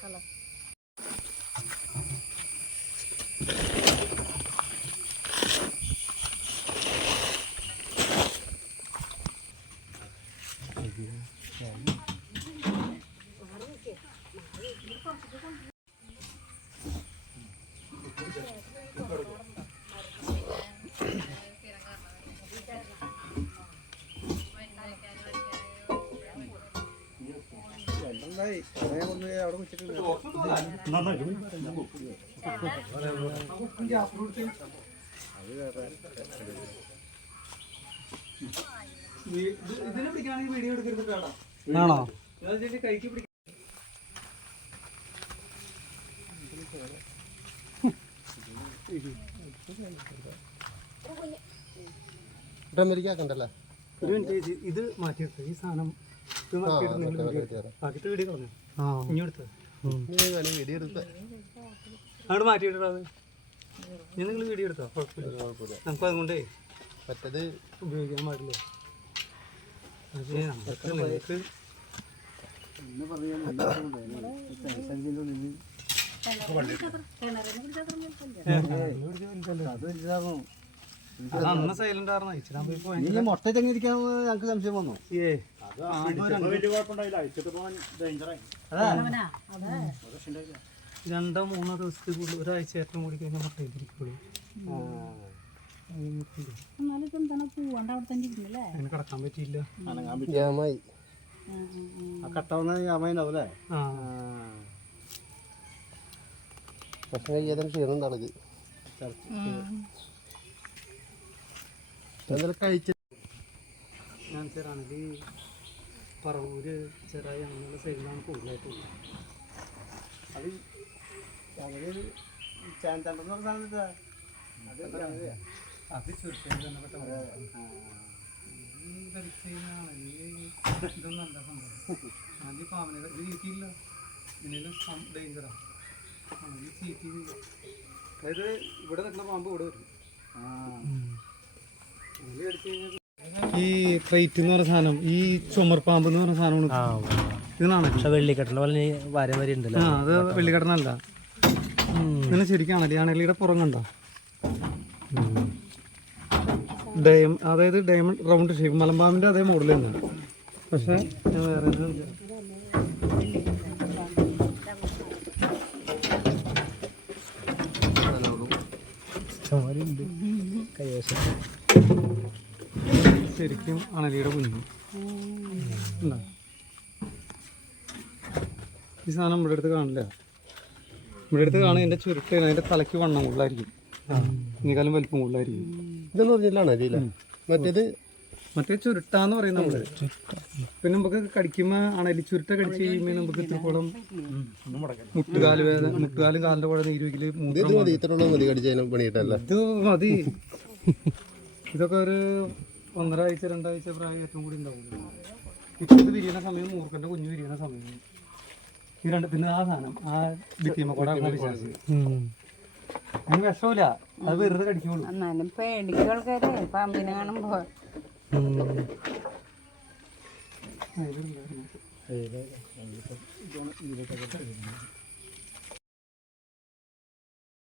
Colour ഇതിനെ video എടുക്കരുത് കേട്ടോ. ആണോ? കൈക്ക് പിടിക്കാൻ ഇത് മാറ്റി ഈ സാധനം ഇത് മാറ്റിയിട്ട് നിങ്ങൾ വീഡിയോ എടുത്തോ. ബാക്കിത്തെ വീഡിയോ കളഞ്ഞു ഇനി എടുത്തത് വീഡിയോ എടുത്ത. അങ്ങോട്ട് മാറ്റിയിട്ടോ അത്. ഇനി നിങ്ങൾ വീഡിയോ എടുത്തോ? കുഴപ്പമില്ല. കുഴപ്പമില്ല. നമുക്ക് അതുകൊണ്ടേ മറ്റേത് ഉപയോഗിക്കാൻ പാടില്ല? അതെ നമുക്ക് നിങ്ങൾക്ക് അത് അന്ന് സൈലന്റ് ഇച്ചിരി പോയി ഞങ്ങൾക്ക് സംശയം വന്നു? ഏ. രണ്ടോ മൂന്നോ ദിവസത്തിൽ കൂടുതൽ ഒരാഴ്ച ഏറ്റവും കൂടി കഴിഞ്ഞാൽ ഇരുന്നല്ലേ അതിന് കിടക്കാൻ പറ്റിയില്ല. ക്ഷീണം കഴിച്ച്. ഞാൻ ചെറാണെങ്കിൽ പറവൂര് ചെറായി അങ്ങനെയുള്ള സൈഡിലാണ് കൂടുതലായിട്ടുള്ളത് അത് അവർ ചാന്തണ്ടെന്ന് പറഞ്ഞാൽ അത് ചുരുക്കം തന്നെ. പെട്ട ഇതൊന്നും അല്ല സംഭവം? ആദ്യം പാവനെ ഇത് ചീറ്റിയില്ല ഇതിനെല്ലാം ഡേഞ്ചറാണ് ആണെങ്കിൽ ചീറ്റി അതായത് ഇവിടെ നിൽക്കുന്ന പാമ്പ് ഇവിടെ വരും. ഈ ക്രൈറ്റ് എന്ന് പറഞ്ഞ സാധനം ഈ ചുമർപ്പാമ്പ് എന്ന് പറഞ്ഞ സാധനമാണ് ഇതിനാണ് വെള്ളിക്കെട്ടിലെ പോലെ വര വരെ ഉണ്ടല്ലോ? ആ അത് വെള്ളിക്കടനല്ല ഇതിന് ശരിക്കാണല്ലേ അണലിയുടെ പുറം കണ്ടോ? ഡയം അതായത് ഡയമണ്ട് റൗണ്ട് ഷേപ്പ് മലമ്പാമ്പിന്റെ അതേ മോഡൽ തന്നെ. പക്ഷെ ഞാൻ വേറെ ഇത് കൈവശം. ശരിക്കും അണലിയുടെ കുഞ്ഞു. ഉണ്ടോ? ഈ സാധനം നമ്മുടെ അടുത്ത് കാണില്ല. നമ്മുടെ അടുത്ത് കാണുക എന്റെ ചുരുട്ടാണ്. അതിന്റെ തലയ്ക്ക് വണ്ണം കൂടുതലായിരിക്കും. ഇനിക്കാലും വലിപ്പം കൂടുതലായിരിക്കും. ഇതെന്ന് പറഞ്ഞിട്ടാണ് അല്ലേ മറ്റേത്? മറ്റേ ചുരുട്ടാന്ന് പറയുന്ന നമ്മൾ. പിന്നെ നമുക്ക് കടിക്കുമ്പോ അണലി ചുരുട്ട കടിച്ച് കഴിയുമ്പോ നമുക്ക് ഇത്രത്തോളം മുട്ടുകാൽ വേദന മുട്ടുകാലും കാലിന്റെ കൂടെ നീരുവെങ്കിൽ ഇത് മതി ഇത്രയുള്ള മതി കടിച്ചതിന് പണിയിട്ടല്ലേ? ഇത് മതി. ഇതൊക്കെ ഒരു ഒന്നര ആഴ്ച രണ്ടാഴ്ച പ്രായം ഏറ്റവും കൂടി ഉണ്ടാവും ഇപ്പോൾ ഇത് വിരിയണ സമയം മൂർക്കന്റെ കുഞ്ഞു വിരിയുന്ന സമയം. ഈ രണ്ട് പിന്നെ ആ സാധനം ആ ഭിത്തിയമ്മ കൂടെ വിശ്വാസം. അതിന് വിഷമില്ല അത് വെറുതെ കടിക്കുള്ളൂ. എന്നാലും പേടിക്കും ആൾക്കാരെ പാമ്പിനെ കാണുമ്പോ. ആ, ഇതിലുണ്ടായിരുന്നു.